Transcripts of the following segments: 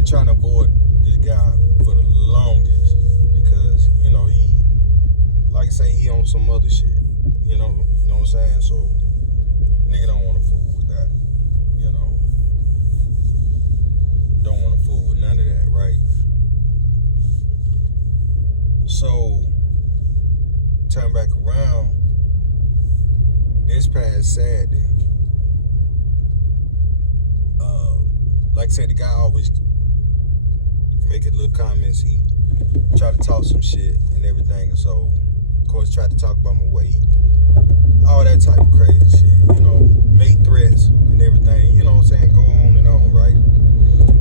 been trying to avoid this guy for the longest because, he, like I say, he on some other shit. You know what I'm saying? So, nigga don't want to fool with that. Don't want to fool with none of that, right? So, turn back around. This past Saturday, like I said, the guy always making little comments. He tried to talk some shit and everything. And so, of course, tried to talk about my weight. All that type of crazy shit, make threats and everything, you know what I'm saying, go on and on, right?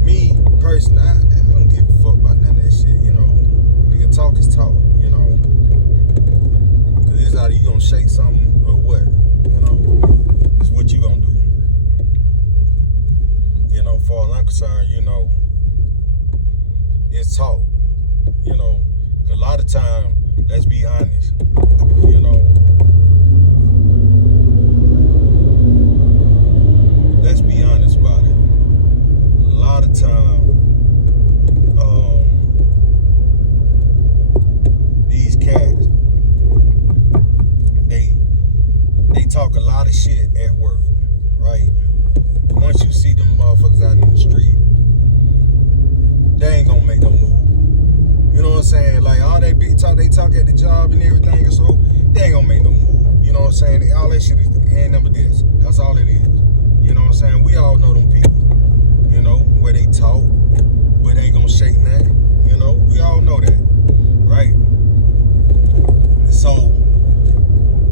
Me, personally, I don't give a fuck about none of that shit, nigga, talk is talk, cause it's either you gonna shake something or what, it's what you gonna do. As far as I'm concerned, it's talk, cause a lot of time, let's be honest, let's be honest about it. A lot of time, these cats, they talk a lot of shit at work, right? Once you see them motherfuckers out in the street, they ain't gonna make no move. You know what I'm saying? Like all that big talk, they talk at the job and everything, and so they ain't gonna make no move. You know what I'm saying? All that shit is ain't number this. That's all it is. You know what I'm saying? We all know them people, where they talk, but they ain't gonna shake nothing. We all know that, right? And so,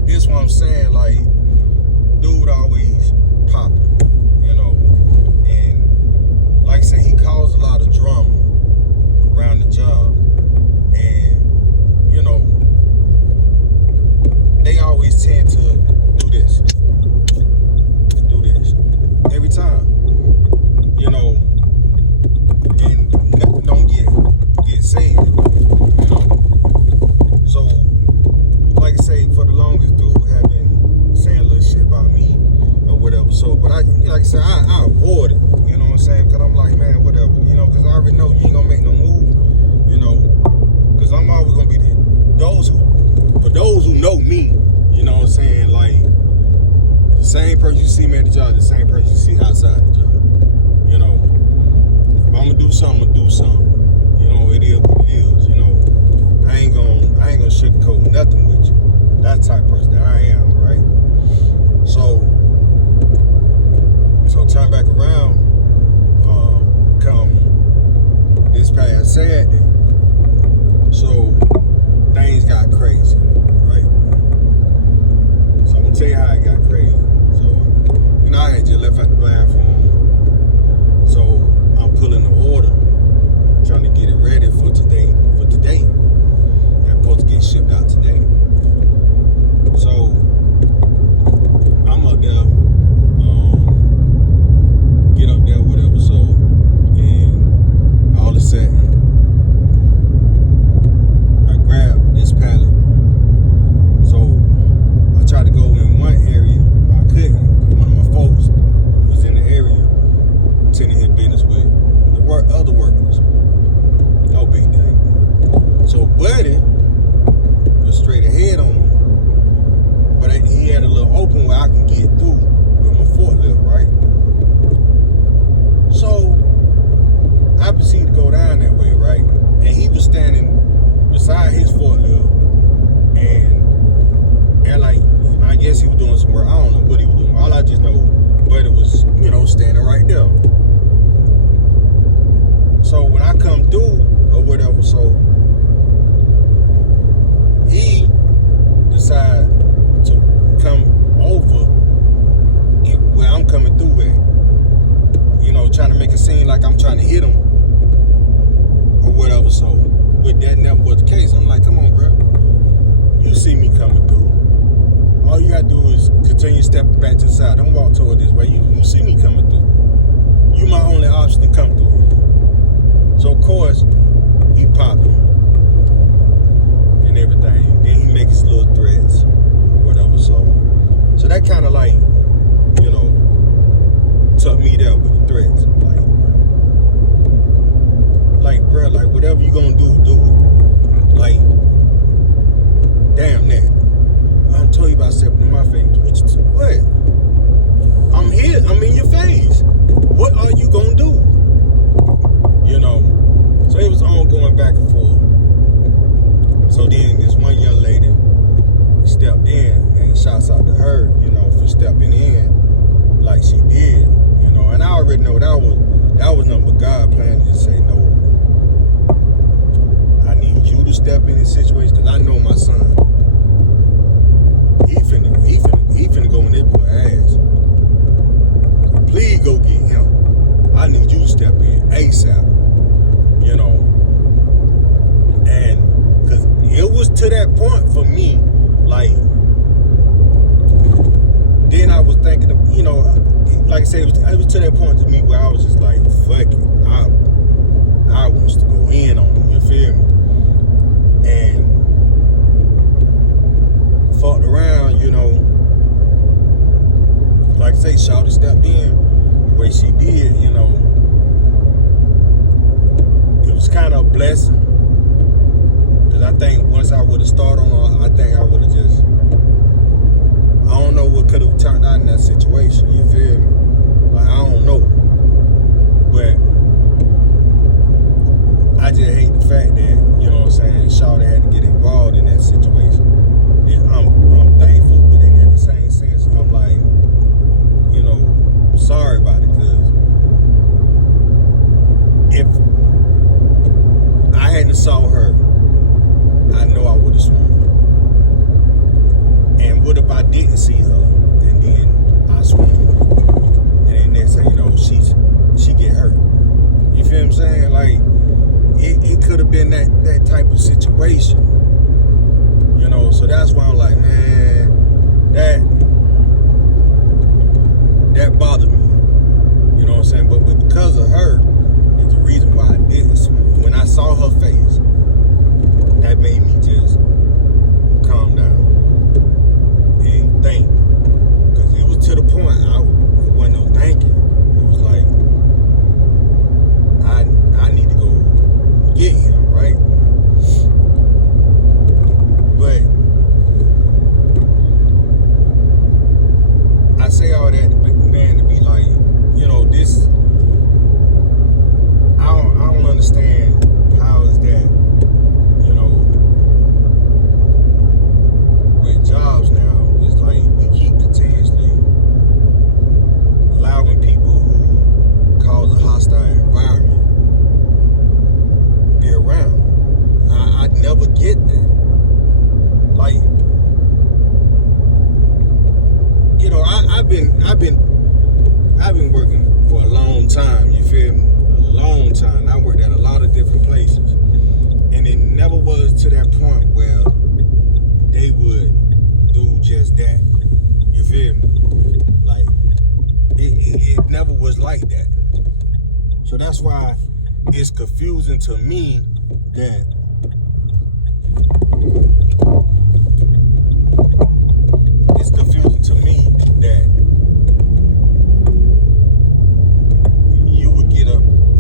this what I'm saying, like, dude always popping, and like I said, he caused a lot of drama around the job, and, they always tend to do this every time, and nothing don't get said, So, like I say, for the longest, dude have been saying a little shit about me or whatever. So, but like I said, I avoid it. You know what I'm saying? Because I'm like, man, whatever. Because I already know you ain't gonna make no move. Because I'm always gonna be for those who know me. You know what I'm saying? Like, the same person you see me at the job, the same person you see outside the job. If I'm gonna do something, I'm gonna do something. It is what it is. I ain't gonna sugarcoat nothing with you. That type of person that I am, right? So turn back around, come this past Saturday. So things got crazy, right? So I'm gonna tell you how it got crazy. So, I had just left out the bathroom. So I'm pulling the order, trying to get it ready for today. That's supposed to get shipped out today. So I'm up there, get up there, whatever. So, and all of a sudden, I grabbed this pallet. So I tried to go in one area, but I couldn't. One of my folks was in the area, attending his business with the other workers. No big thing. So Buddy was straight ahead on me, but he had a little open where I can get through with my forklift, right? So I proceeded to go down that way, right? And he was standing beside his forklift, and like, I guess he was doing some work. I don't know what he was doing. All I just know, Buddy was, standing right there. So when I come through or whatever, so he decided to come over where I'm coming through at, trying to make it seem like I'm trying to hit him or whatever. So with that never was the case. I'm like, come on, bro. You see me coming through. All you gotta do is continue stepping back to the side. Don't walk toward this way. You see me coming through. You my only option to come through here. So of course, he popping and everything. Then he makes his little threats, whatever. So that kind of like, took me there with the threats. Like, shouts out to her, for stepping in like she did, and I already know that was nothing but God planning to say, no, I need you to step in this situation, because I know my son, he finna go in this boy ass. Please go get him. I need you to step in ASAP, and because it was to that point for me, like, then I was thinking of, like I said, it was to that point to me where I was just like, fuck it, I wants to go in on him, you feel me? And fucked around, like I say, Shawty stepped in the way she did, it was kind of a blessing, because I think once I would have started on her, I think I would have just, I don't know what could have turned out in that situation, you feel me? Like, I don't know. But I just hate the fact that, Shawty had to get involved in that situation. And I'm thankful, but then in the same sense, I'm like, sorry about it, because if I hadn't saw her, I know I would have sworn. And what if I didn't see her and then I swung? And then next thing you know, she get hurt. You feel what I'm saying? Like, it could have been that type of situation. So that's why I'm like, man, that bothered me. You know what I'm saying? But because of her is the reason why I didn't swing. When I saw her face, that made me just calm down and think, because it was to the point it wasn't no thinking. It was like, I need to go get him, right? But I say all that, man, to be like, this, I don't understand how is that, with jobs now, it's like we keep continuously allowing people who cause a hostile environment be around. I never get that. Like, I've been working for a long time, you feel me? A long time. I worked at a lot of different places. And it never was to that point where they would do just that. You feel me? Like, it never was like that. So that's why it's confusing to me that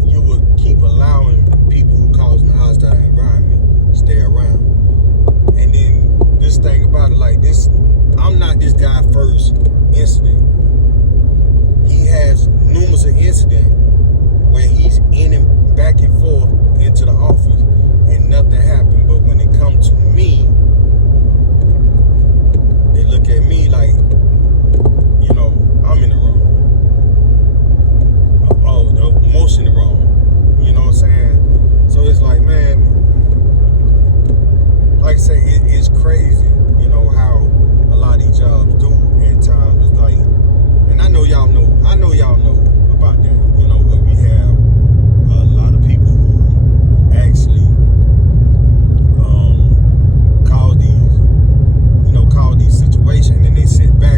you would keep allowing people who cause a hostile environment stay around. And then this thing about it, like this, I'm not this guy's first incident. He has numerous incidents where he's in and back and forth into the office and nothing happened. But when it comes to me, they look at me like, I'm in the wrong. Most in the wrong. You know what I'm saying? So it's like, man, like I say, it's crazy, how a lot of these jobs do at times. It's like, and I know y'all know about that, where we have a lot of people who actually cause these situations, and then they sit back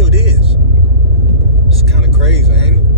still is. It's kind of crazy, ain't it?